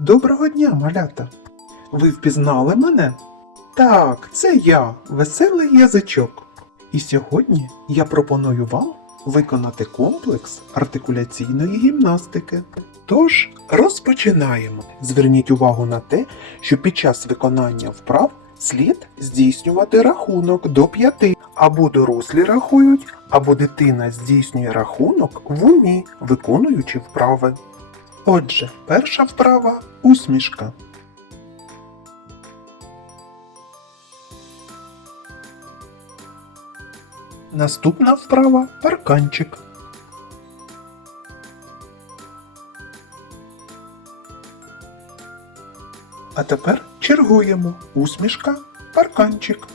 Доброго дня, малята! Ви впізнали мене? Так, це я, веселий язичок. І сьогодні я пропоную вам виконати комплекс артикуляційної гімнастики. Тож розпочинаємо. Зверніть увагу на те, що під час виконання вправ слід здійснювати рахунок до п'яти. Або дорослі рахують, або дитина здійснює рахунок в умі, виконуючи вправи. Отже, перша вправа усмішка. Наступна вправа парканчик. А тепер чергуємо усмішка, парканчик.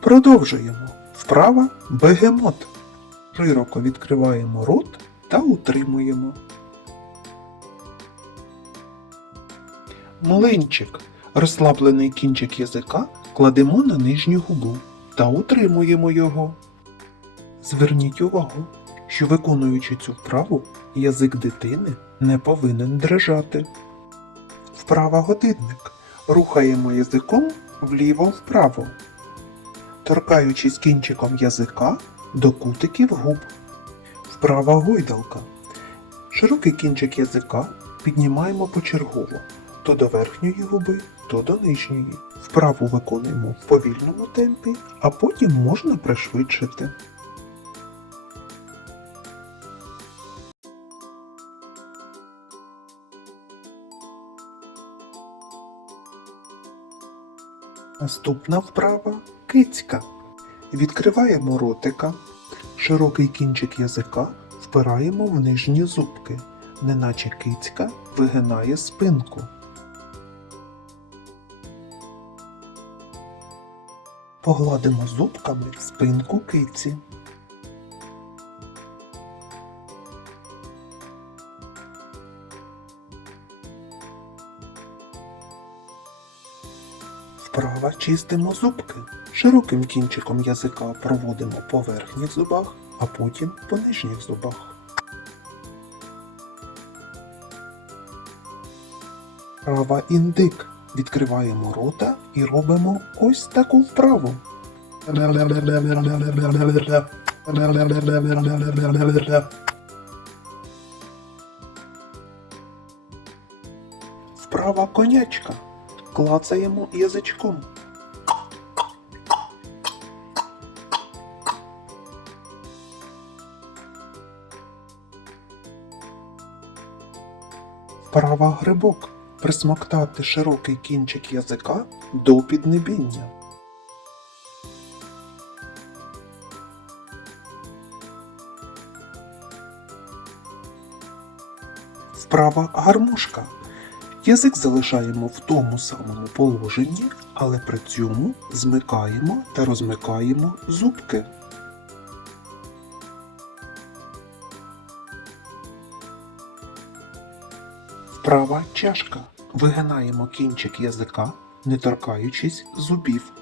Продовжуємо. Вправа бегемот. Широко відкриваємо рот та утримуємо. Млинчик. Розслаблений кінчик язика кладемо на нижню губу та утримуємо його. Зверніть увагу, що виконуючи цю вправу, язик дитини не повинен дрижати. Вправа годинник. Рухаємо язиком вліво-вправо торкаючись кінчиком язика до кутиків губ. Вправа гойдалка. Широкий кінчик язика піднімаємо почергово то до верхньої губи, то до нижньої. Вправу виконуємо в повільному темпі, а потім можна пришвидшити. Наступна вправа кицька. Відкриваємо ротика, широкий кінчик язика впираємо в нижні зубки, неначе кицька вигинає спинку. Погладимо зубками спинку киці. Вправа чистимо зубки. Широким кінчиком язика проводимо по верхніх зубах, а потім по нижніх зубах. Вправа індик. Відкриваємо рота і робимо ось таку вправу. Вправа конячка. Клацаємо язичком. Вправа грибок. Присмоктати широкий кінчик язика до піднебіння. Вправа гармошка. Язик залишаємо в тому самому положенні, але при цьому змикаємо та розмикаємо зубки. Вправа чашка. Вигинаємо кінчик язика, не торкаючись зубів.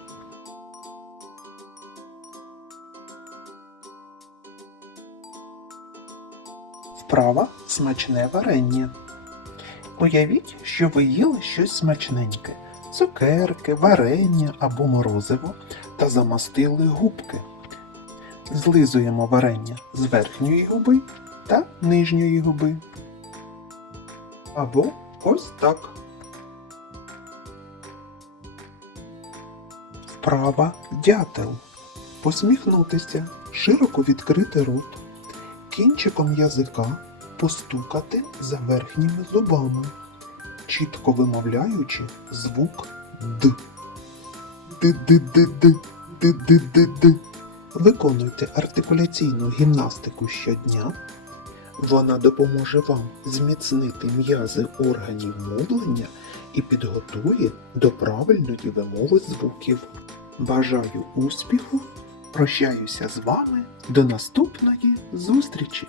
Вправа смачне варення. Уявіть, що ви їли щось смачненьке цукерки, варення або морозиво та замастили губки. Злизуємо варення з верхньої губи та нижньої губи. Або ось так. Вправа дятел. Посміхнутися, широко відкрити рот, кінчиком язика постукати за верхніми зубами, чітко вимовляючи звук Д. Д-д-д-д, д-д-д-д. Виконуйте артикуляційну гімнастику щодня. Вона допоможе вам зміцнити м'язи органів мовлення і підготує до правильної вимови звуків. Бажаю успіху! Прощаюся з вами до наступної зустрічі!